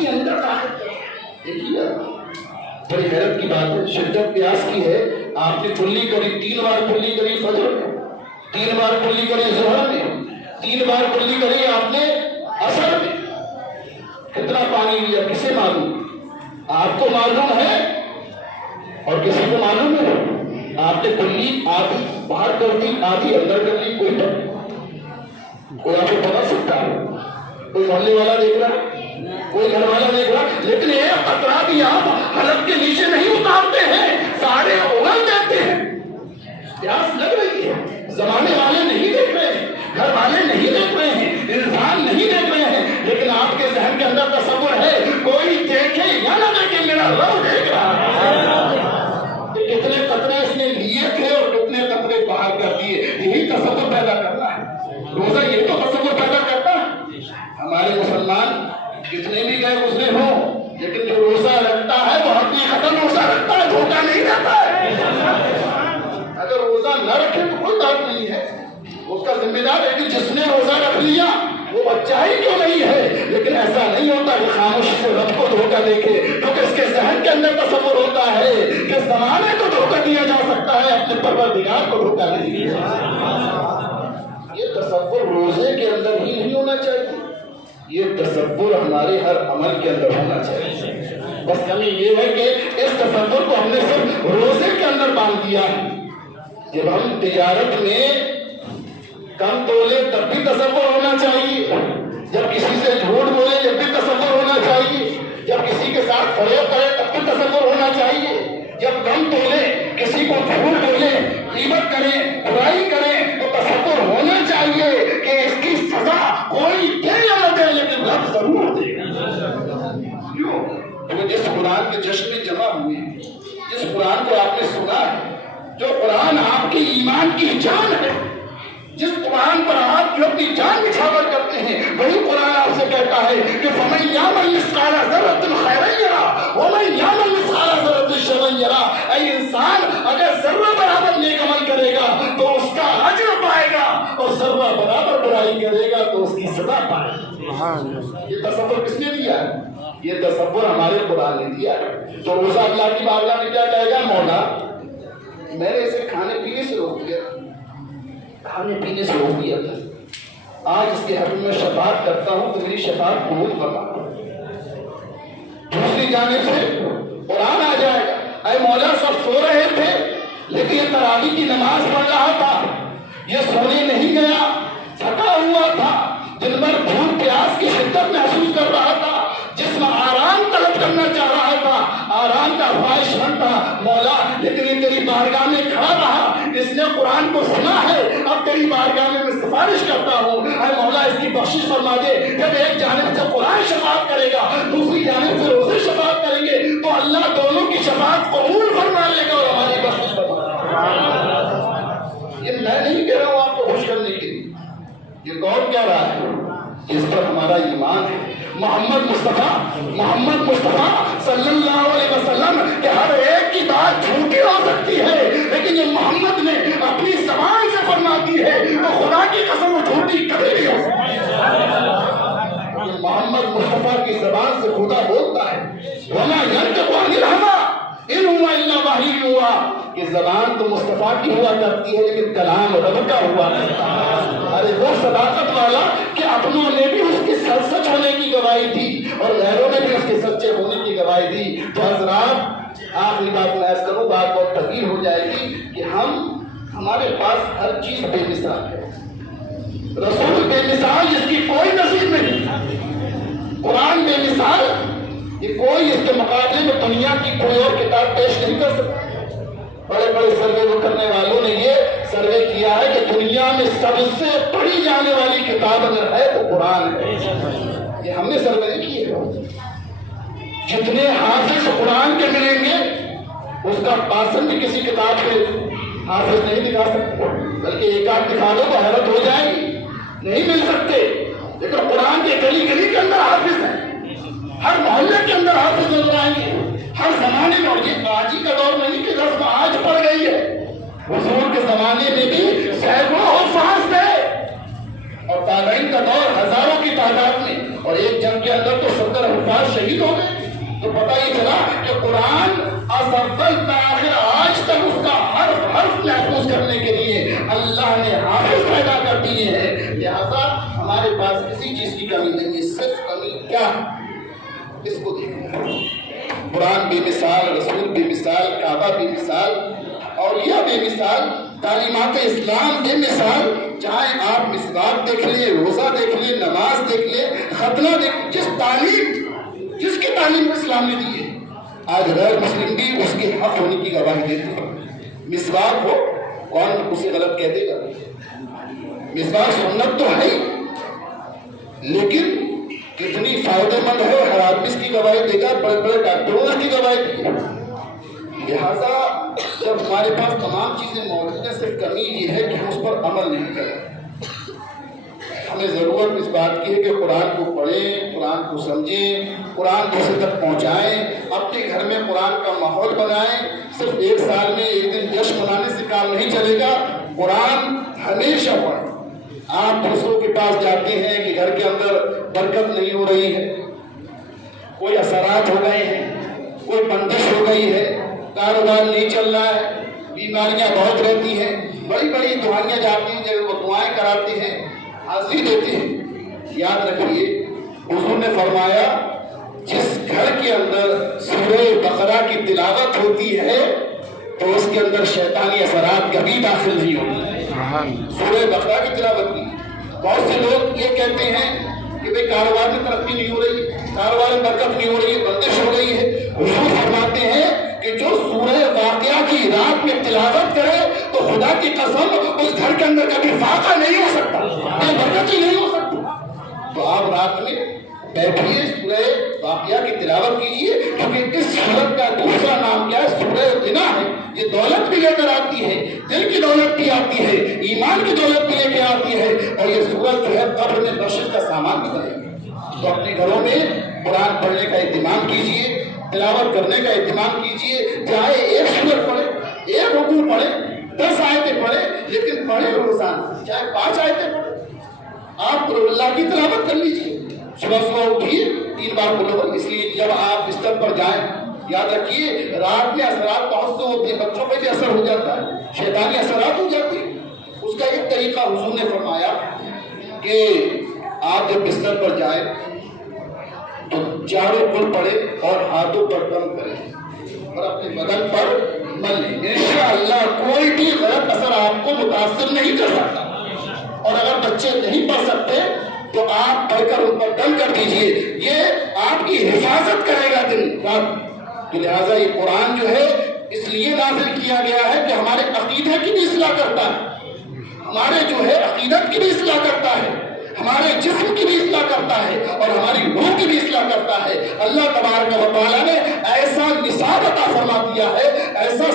کے اندر طاقت ہے. دیکھیے بڑی حیرت کی بات ہے، شدت پیاس کی ہے. آپ نے کلی کری، 3 بار کلی کری فجر میں، 3 بار کلی کری ظہر میں، 3 بار کلی کری آپ نے عصر میں. کتنا پانی لیا کسے معلوم؟ آپ کو معلوم ہے اور کسی کو معلوم ہے. آپ نے کلی آدھی باہر کر دی، آدھی اندر کر لی. کوئی آپ کو بتا سکتا ہے؟ کوئی محلے والا دیکھ رہا ہے، کوئی گھر والا دیکھ رہا ہے، لیکن ایک قطرہ بھی آپ حلق کے نیچے نہیں اتارتے ہیں، سارے اگل دیتے ہیں. پیاس لگ رہی ہے، زمانے والے نہیں دیکھ رہے ہیں، گھر والے نہیں دیکھ رہے ہیں، انسان نہیں دیکھ رہے ہیں، لیکن آپ کے ذہن کے اندر تصور ہے کوئی دیکھے یا نہ دیکھے میرا رب دیکھ رہا ہے. کتنے قطرے اس نے لیے تھے اور کتنے قطرے باہر کر دیے، یہی تصور پیدا کرنا ہے. روزہ یہ تو تصور پیدا کرتا ہے. ہمارے مسلمان کتنے بھی گئے گزرے ہوں، لیکن جو روزہ رکھتا ہے وہ حقیقتاً روزہ رکھتا ہے، دھوکہ نہیں رہتا ہے. اگر روزہ نہ رکھے تو کوئی بات نہیں ہے، اس کا ذمہ دار ہے کہ جس نے روزہ رکھ لیا وہ بچہ ہی کیوں نہیں ہے. لیکن ایسا نہیں ہوتا کہ خاموشی سے رب کو دھوکہ دیکھے، کیونکہ اس کے ذہن کے اندر تصور ہوتا ہے کہ زمانے کو دھوکہ دیا جا سکتا ہے، اپنے پروردگار کو دھوکہ نہیں دیا جا سکتا. یہ تصور روزے کے اندر ہی نہیں ہونا چاہیے، یہ تصور ہمارے ہر عمل کے اندر ہونا چاہیے. بس کمی یہ ہے کہ اس تصور کو ہم نے صرف روزے کے اندر باندھ دیا ہے. جب ہم تجارت میں کم تولے تب بھی تصور ہونا چاہیے، جب کسی سے جھوٹ بولے جب بھی تصور ہونا چاہیے، جب کسی کے ساتھ فریب کرے تب بھی تصور ہونا چاہیے، جب کم تولے کسی کو جھوٹ بولے غیبت کرے برائی کرے تو تصور ہونا چاہیے کہ اس کی سزا کوئی دے یا نہ دے لیکن رب ضرور دے گا. کیوں؟ جس قرآن کے جشن میں جمع ہوئے ہیں، جس قرآن کو آپ نے سنا ہے، جو قرآن آپ کی ایمان کی جان ہے، جس قرآن پر آپ جو اپنی جان نچھاور کرتے ہیں، وہی قرآن آپ سے کہتا ہے کہ فَمَن يَعْمَلْ مِثْقَالَ ذَرَّةٍ خَيْرًا يَرَهُ وَمَن يَعْمَلْ مِثْقَالَ ذَرَّةٍ شَرًّا يَرَهُ. اے انسان اگر ذرہ برابر نیک عمل کرے گا تو اس کا اجر پائے گا، اور ذرہ برابر برائی کرے گا تو اس کی سزا پائے گا. یہ تصور کس نے دیا ہے؟ یہ تصور ہمارے قرآن نے دیا ہے. تو روزہ اللہ کی بارگاہ میں کیا کہے گا؟ مولا میں نے اسے کھانے پینے سے روک دیا، کھانے پینے سے روک دیا تھا، آج اس کے حق میں شفاعت کرتا ہوں تو میری شفاعت قبول فرما. دوسری جانب سے قرآن آ جائے گا، اے مولا سب سو رہے تھے لیکن یہ تراویح کی نماز پڑھ رہا تھا، یہ سونے نہیں گیا، تھکا ہوا تھا، دن بھر بھوک پیاس کی شدت محسوس کر رہا تھا، جسم آرام طلب کرنا چاہ رہا تھا، آرام کا خواہش مند تھا. مولا لیکن یہ تیری بارگاہ میں کھڑا رہا، اس نے قرآن کو سنا ہے، اب تیری بارگاہ میں سفارش کرتا ہوں، اے مولا اس کی بخشش فرما دے. جب ایک جانب سے قرآن شفاعت کرے گا، دوسری جانب سے روزے شفاعت کریں گے تو اللہ دونوں کی شفاعت قبول فرما لے گا اور ہماری بخشش فرما لے گا. یہ میں نہیں کہہ رہا ہوں آپ کو خوش کرنے کے لیے، یہ کون کہہ رہا ہے؟ جس پر ہمارا ایمان ہے. محمد مصطفیٰ صلی اللہ علیہ وسلم کہ ہر ایک کی بات جھوٹی ہو سکتی ہے لیکن یہ محمد نے اپنی زبان سے فرما دی ہے تو خدا کی قسم وہ جھوٹی کبھی نہیں ہو سکتی. محمد مصطفیٰ کی زبان سے خدا بولتا ہے وَمَا يَنْطِقُ عَنِ الْهَوَىٰ إِنْ هُوَ إِلَّا وَحْيٌ يُوحَىٰ. کہ زبان تو مصطفیٰ کی ہوا کرتی ہے لیکن کلام رب کا ہوا کرتا ہے. ارے وہ صداقت والا کہ اپنوں نے بھی اس کی سچ ہونے کی گواہی دی اور غیروں نے بھی اس کے سچے ہونے کی گواہی دی. تو حضرات آخری بات میں عرض کروں، بات بہت طویل ہو جائے گی کہ ہمارے پاس ہر چیز بے مثال ہے. رسول بے مثال جس کی کوئی نظیر نہیں، قرآن بے مثال، یہ کوئی اس کے مقابلے میں دنیا کی کوئی اور کتاب پیش نہیں کر سکتا. بڑے بڑے سروے کرنے والوں نے یہ سروے کیا ہے کہ دنیا میں سب سے پڑھی جانے والی کتاب اگر ہے تو قرآن ہے. یہ ہم نے سروے نہیں کیے. جتنے حافظ قرآن کے ملیں گے اس کا پاسن بھی کسی کتاب کے حافظ نہیں دکھا سکتے، بلکہ ایک آدھ دکھا دو تو حیرت ہو جائے گی، نہیں مل سکتے. لیکن قرآن کے گلی گلی کے اندر حافظ ہیں، ہر محلے کے اندر حافظ نظر آئیں گے، ہر زمانے میں. اور یہ آج ہی کا دور نہیں کہ رسم آج پڑ گئی ہے، حضور کے زمانے میں بھی سینکڑوں حفاظ تھے اور تابعین کا دور ہزاروں کی تعداد میں، اور ایک جنگ کے اندر تو 70 حفاظ شہید شہید ہو گئے، تو پتہ یہ چلا کہ قرآن اول تاخیر آج تک اس کا حرف محفوظ کرنے کے لیے اللہ نے حافظ پیدا کر دیے ہیں۔ لہذا ہمارے پاس کسی چیز کی کمی نہیں ہے، صرف کمی کیا ہے اس کو دیکھیں۔ قرآن بے مثال، رسول بے مثال، کعبہ بے مثال، اولیاء بے مثال، تعلیمات اسلام بے مثال، چاہے آپ مسواک دیکھ لیں، روزہ دیکھ لیں، نماز دیکھ لیں، ختنہ دیکھ لیں، جس کی تعلیم اسلام نے دی ہے، آج غیر مسلم بھی اس کے حق ہونے کی گواہی دیتے ہیں۔ مسواک ہو، کون اسے غلط کہہ دے گا؟ مسواک سنت تو ہے ہی، لیکن کتنی فائدہ مند ہے ہر آدمی اس کی گواہی دے گا، بڑے بڑے ڈاکٹروں نے کی گواہی دی ہے۔ لہٰذا جب ہمارے پاس تمام چیزیں موجود ہیں، صرف کمی یہ ہے کہ ہم اس پر عمل نہیں کریں۔ ہمیں ضرورت اس بات کی ہے کہ قرآن کو پڑھیں، قرآن کو سمجھیں، قرآن دوسرے تک پہنچائیں، اپنے گھر میں قرآن کا ماحول بنائیں۔ صرف ایک سال میں ایک دن جشن منانے سے کام نہیں چلے گا، قرآن ہمیشہ پڑھیں۔ آپ دوسروں کے پاس جاتے ہیں کہ گھر کے اندر برکت نہیں ہو رہی ہے، کوئی اثرات ہو گئے ہیں، کوئی بندش ہو گئی ہے، کاروبار نہیں چل رہا ہے، بیماریاں بہت رہتی ہیں، بڑی بڑی دعائیاں جاتی ہیں، جب وہ دعائیں کراتے ہیں، حاضری دیتے ہیں۔ یاد رکھیے حضور نے فرمایا جس گھر کے اندر سورہ بقرہ کی تلاوت ہوتی ہے تو اس کے اندر شیطانی اثرات کبھی داخل نہیں ہوتے۔ سورہ بقرہ کی تلاوت کی۔ بہت سے لوگ یہ کہتے ہیں کہ بھئی کاروبار میں ترقی نہیں ہو رہی، کاروبار میں برکت نہیں ہو رہی ہے، بندش ہو گئی ہے۔ حضور فرماتے ہیں کہ جو سورہ واقعہ کی رات میں تلاوت کرے تو خدا کی قسم اس گھر کے اندر کبھی فاقہ نہیں ہو سکتا، برکت ہی نہیں ہو سکتی۔ تو آپ رات میں بیٹھیے، سورہ واقعہ کی تلاوت کیجیے، کیونکہ اس سورت کا دوسرا نام کیا ہے؟ سورہ غنا ہے۔ یہ دولت بھی لے کر آتی ہے، دل کی دولت بھی آتی ہے، ایمان کی دولت بھی لے کے آتی ہے، اور یہ سورت جو ہے قبر میں بخشش کا سامان بھی بنے گی۔ تو اپنے گھروں میں قرآن پڑھنے کا اہتمام کیجیے، تلاوت کرنے کا اہتمام کیجیے، چاہے ایک سورت پڑھے، ایک رکوع پڑھے، 10 آیتیں پڑھے، لیکن پڑھے روزانہ، چاہے 5 آیتیں پڑھے۔ آپ اللہ کی تلاوت کر لیجیے، صبح صبح اٹھیے 3 بار قل، اس لیے جب آپ بستر پر جائیں یاد رکھیے رات میں اثرات بہت سے ہوتے ہیں، بچوں پہ بھی اثر ہو جاتا ہے، شیطانی اثرات ہو جاتی ہیں۔ اس کا ایک طریقہ حضور نے فرمایا کہ آپ جب بستر پر جائیں تو چاروں قل پڑھے اور ہاتھوں پر دم کریں اور اپنے بدن پر مل لیں، انشاءاللہ کوئی بھی غلط اثر آپ کو متاثر نہیں کر سکتا۔ اور اگر بچے نہیں پڑھ سکتے تو آپ پڑھ کر ان پر دم کر دیجئے، یہ آپ کی حفاظت کرے گا دن رات۔ تو لہٰذا یہ قرآن جو ہے اس لیے نازل کیا گیا ہے کہ ہمارے عقیدے کی بھی اصلاح کرتا ہے، ہمارے جو ہے عقیدت کی بھی اصلاح کرتا ہے، ہمارے جسم کی بھی اصلاح کرتا ہے، اور ہماری روح کی بھی اصلاح کرتا ہے۔ اللہ تبارک و تعالیٰ نے ایسا نصاب عطا فرما دیا ہے، ایسا